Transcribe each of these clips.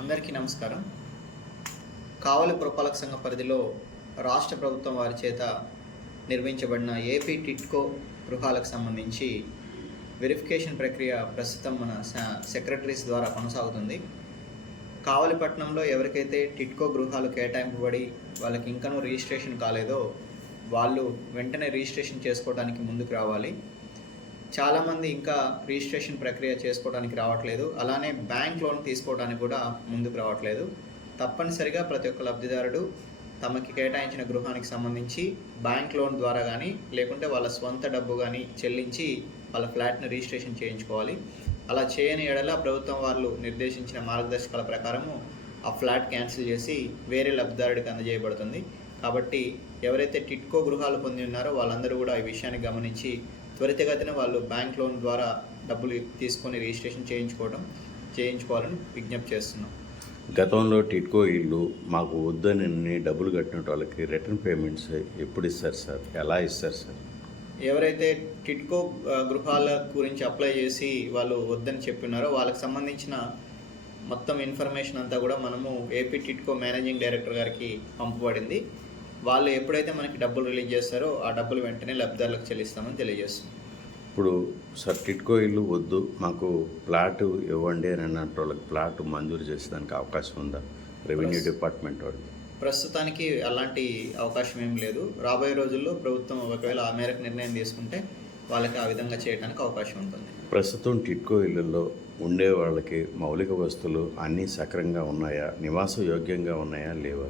అందరికీ నమస్కారం. కావలి పురపాలక సంఘ పరిధిలో రాష్ట్ర ప్రభుత్వం వారి చేత నిర్మించబడిన ఏపీ టిట్కో గృహాలకు సంబంధించి వెరిఫికేషన్ ప్రక్రియ ప్రస్తుతం మన సెక్రటరీస్ ద్వారా కొనసాగుతుంది. కావలిపట్నంలో ఎవరికైతే టిట్కో గృహాలు కేటాయింపబడి వాళ్ళకి ఇంకనూ రిజిస్ట్రేషన్ కాలేదో వాళ్ళు వెంటనే రిజిస్ట్రేషన్ చేసుకోవడానికి ముందుకు రావాలి. చాలామంది ఇంకా రిజిస్ట్రేషన్ ప్రక్రియ చేసుకోవడానికి రావట్లేదు. అలానే బ్యాంక్ లోన్ తీసుకోవడానికి కూడా ముందుకు రావట్లేదు. తప్పనిసరిగా ప్రతి ఒక్క లబ్ధిదారుడు తమకి కేటాయించిన గృహానికి సంబంధించి బ్యాంక్ లోన్ ద్వారా కానీ లేకుంటే వాళ్ళ స్వంత డబ్బు కానీ చెల్లించి వాళ్ళ ఫ్లాట్ని రిజిస్ట్రేషన్ చేయించుకోవాలి. అలా చేయని ఎడల ప్రభుత్వం వాళ్ళు నిర్దేశించిన మార్గదర్శకాల ప్రకారము ఆ ఫ్లాట్ క్యాన్సిల్ చేసి వేరే లబ్ధిదారుడికి అందజేయబడుతుంది. కాబట్టి ఎవరైతే టిట్కో గృహాలు పొంది ఉన్నారో వాళ్ళందరూ కూడా ఈ విషయాన్ని గమనించి త్వరితగతిన వాళ్ళు బ్యాంక్ లోన్ ద్వారా డబ్బులు తీసుకొని రిజిస్ట్రేషన్ చేయించుకోవడం చేయించుకోవాలని విజ్ఞప్తి చేస్తున్నాం. గతంలో టిట్కో ఇల్లు మాకు వద్దని డబ్బులు కట్టిన వాళ్ళకి రిటర్న్ పేమెంట్స్ ఎప్పుడు ఇస్తారు సార్? ఎలా ఇస్తారు సార్? ఎవరైతే టిట్కో గృహాల గురించి అప్లై చేసి వాళ్ళు వద్దని చెప్పినారో వాళ్ళకి సంబంధించిన మొత్తం ఇన్ఫర్మేషన్ అంతా కూడా మనము ఏపీ టిట్కో మేనేజింగ్ డైరెక్టర్ గారికి పంపబడింది. వాళ్ళు ఎప్పుడైతే మనకి డబ్బులు రిలీజ్ చేస్తారో ఆ డబ్బులు వెంటనే లబ్ధిదారులకు చెల్లిస్తామని తెలియజేస్తున్నాం ఇప్పుడు సార్ టిట్కో ఇల్లు వద్దు మాకు ప్లాట్ ఇవ్వండి అని అన్నట్టు వాళ్ళకి ప్లాట్ మంజూరు చేసేదానికి అవకాశం ఉందా? రెవెన్యూ డిపార్ట్మెంట్ వాళ్ళు ప్రస్తుతానికి అలాంటి అవకాశం ఏం లేదు. రాబోయే రోజుల్లో ప్రభుత్వం ఒకవేళ ఆ మేరకు నిర్ణయం తీసుకుంటే వాళ్ళకి ఆ విధంగా చేయడానికి అవకాశం ఉంటుంది. ప్రస్తుతం టిట్కో ఇళ్ళల్లో ఉండే వాళ్ళకి మౌలిక వస్తువులు అన్నీ సక్రంగా ఉన్నాయా? నివాస యోగ్యంగా ఉన్నాయా? లేవా?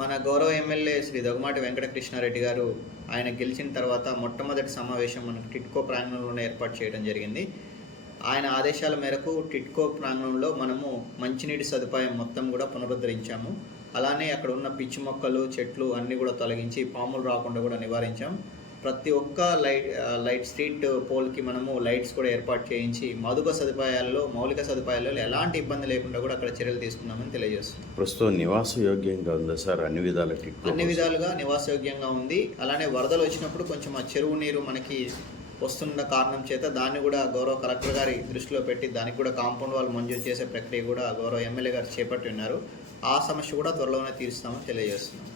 మన గౌరవ ఎమ్మెల్యే శ్రీ దగుమాటి వెంకటకృష్ణారెడ్డి గారు ఆయన గెలిచిన తర్వాత మొట్టమొదటి సమావేశం మనకు టిట్కో ప్రాంగణంలోనే ఏర్పాటు చేయడం జరిగింది. ఆయన ఆదేశాల మేరకు టిట్కో ప్రాంగణంలో మనము మంచినీటి సదుపాయం మొత్తం కూడా పునరుద్ధరించాము. అలానే అక్కడ ఉన్న పిచ్చి మొక్కలు చెట్లు అన్నీ కూడా తొలగించి పాములు రాకుండా కూడా నివారించాం. ప్రతి ఒక్క లైట్ లైట్ స్ట్రీట్ పోల్కి మనము లైట్స్ కూడా ఏర్పాటు చేయించి మౌలిక సదుపాయాల్లో మౌలిక సదుపాయాల్లో ఎలాంటి ఇబ్బంది లేకుండా కూడా అక్కడ చర్యలు తీసుకున్నామని తెలియజేస్తున్నాం. ప్రస్తుతం నివాస యోగ్యంగా ఉందా సార్? అన్ని విధాల టిట్కో అన్ని విధాలుగా నివాసయోగ్యంగా ఉంది. అలానే వరదలు వచ్చినప్పుడు కొంచెం ఆ చెరువు నీరు మనకి వస్తున్న కారణం చేత దాన్ని కూడా గౌరవ కలెక్టర్ గారి దృష్టిలో పెట్టి దానికి కూడా కాంపౌండ్ వాళ్ళు మంజూరు చేసే ప్రక్రియ కూడా గౌరవ ఎమ్మెల్యే గారు చేపట్టి ఉన్నారు ఆ సమస్య కూడా త్వరలోనే తీరుస్తామని తెలియజేస్తున్నాం.